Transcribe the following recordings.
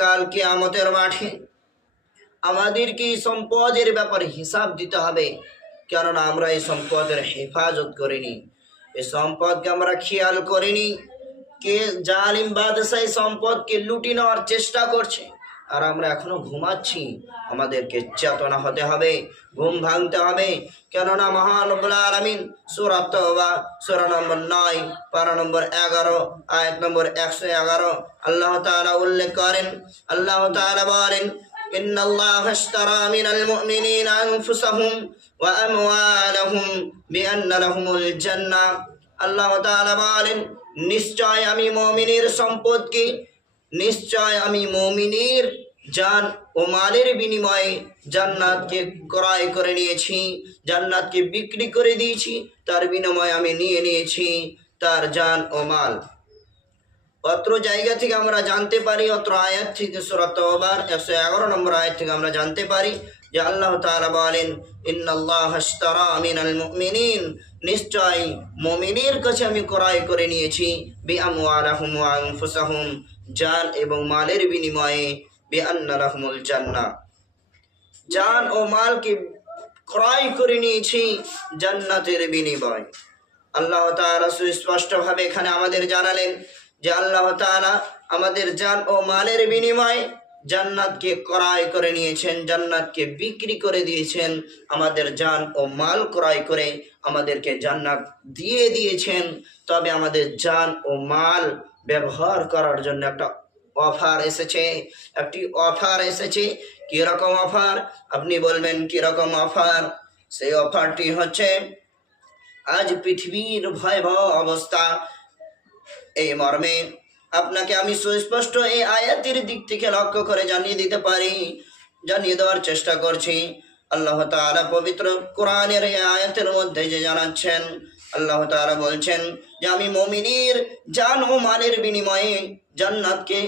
কাল কিয়ামতের মাঠে আমাদেরকে এই সম্পদের ব্যাপারে হিসাব দিতে হবে, কেননা আমরা এই সম্পদের হেফাজত করিনি, এই সম্পদকে আমরা খেয়াল করিনি। কে জালিম বাদশাহ সম্পদকে লুটি নেওয়ার চেষ্টা করছে, আর আমরা এখনো ঘুমাচ্ছি। আমাদেরকে চেতনা হতে হবে, ঘুম ভাঙতে হবে, কেননা মহান রব্বুল আলামিন সূরা তাওবা সূরা নম্বর 9 পারা নম্বর 11 আয়াত নম্বর 111 আল্লাহ তাআলা উল্লেখ করেন। আল্লাহ তাআলা বলেন, ইন্নাল্লাহা আশতারা মিনাল মুমিনিনা আনফুসাহুম ওয়া আমওয়ালাহুম বিআন্না লাহুমুল জান্নাহ। আল্লাহ তাআলা বলেন, নিশ্চয় আমি মুমিনের সম্পদকে, নিশ্চয় আমি মুমিনের জান ও মালের বিনিময়ে জান্নাতকে ক্রয় করে নিয়েছি, জান্নাতকে বিক্রি করে দিয়েছি, তার বিনিময়ে আমি নিয়ে নিয়েছি তার জান ও মাল। অত্র জায়গা থেকে আমরা জানতে পারি, অত্র আয়াত থেকে সূরা তাওবার 111 নম্বর আয়াত থেকে আমরা জানতে পারি যে আল্লাহ তাআলা বলেন, ইন্নাল্লাহা আশতারা মিনাল মুমিনিন, নিশ্চয় মুমিনের কাছে আমি ক্রয় করে নিয়েছি, বিআমওয়ালিহিম ওয়া আনফুসাহুম, জান এবং মালের বিনিময়ে, বিআন্না লাহুমুল জান্নাহ, জান ও মালকে ক্রয় করে নিয়েছি জান্নাতের বিনিময়ে। আল্লাহ তাআলা সুস্পষ্টভাবে এখানে আমাদের জানালেন যে আল্লাহ তাআলা আমাদের জান ও মালের বিনিময়ে জান্নাতকে ক্রয় করে নিয়েছেন, জান্নাতকে বিক্রি করে দিয়েছেন। আমাদের জান ও মাল ক্রয় করে আমাদেরকে জান্নাত দিয়ে দিয়েছেন। তবে আমাদের জান ও মাল ব্যবহার করার জন্য একটা অফার এসেছে, একটি অফার এসেছে। কিরকম অফার? আপনি বলবেন কিরকম অফার? সেই অফারটি হচ্ছে, আজ পৃথিবীর ভয়াবহ অবস্থা, এই মর্মে আপনাকে আমি সুস্পষ্ট এই আয়াতের দিক থেকে লক্ষ্য করে জানিয়ে দিতে পারি, জানিয়ে দেওয়ার চেষ্টা করছি। আল্লাহ তাআলা পবিত্র কোরআনের এই আয়াতের মধ্যে যে জানাচ্ছেন, আল্লাহ তাআলা বলছেন যে আমি মুমিনের জান ও মালের বিনিময়ে জান্নাতকে,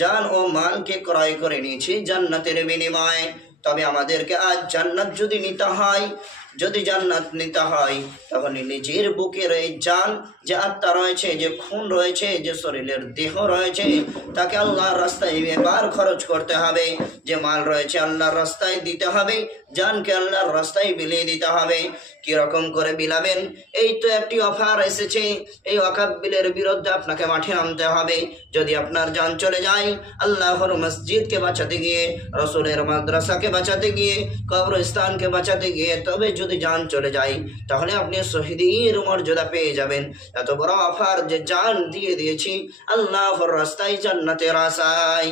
জান ও মালকে ক্রয় করে নিয়েছি জান্নাতের বিনিময়ে। তবে আমাদেরকে আজ জান্নাত যদি নিতে হয়, যদি জান্নাত নিতে হয়, তাহলে নিজের বুকের এই জান, যে আত্মা রয়েছে, যে খুন রয়েছে, যে শরীরের দেহ রয়েছে, তাকে আল্লাহর রাস্তায় এবার খরচ করতে হবে। যে মাল রয়েছে আল্লাহর রাস্তায় দিতে হবে, জানকে আল্লাহর রাস্তায় বিলিয়ে দিতে হবে। কিরকম করে বিলাবেন? এই তো একটি অফার এসেছে, এই ওয়াকাবিলের বিরুদ্ধে আপনাকে মাঠে নামতে হবে। যদি আপনার জান চলে যায় আল্লাহর মসজিদকে বাঁচাতে গিয়ে, রাসূলের মাদ্রাসাকে বাঁচাতে গিয়ে, কবরস্থানকে বাঁচাতে গিয়ে, তবে যদি জান চলে যায় তাহলে আপনি শহীদের মর্যাদা পেয়ে যাবেন। এত বড় অফার যে জান দিয়ে দিয়েছি আল্লাহর রাস্তায়, জান্নাতের আশায়।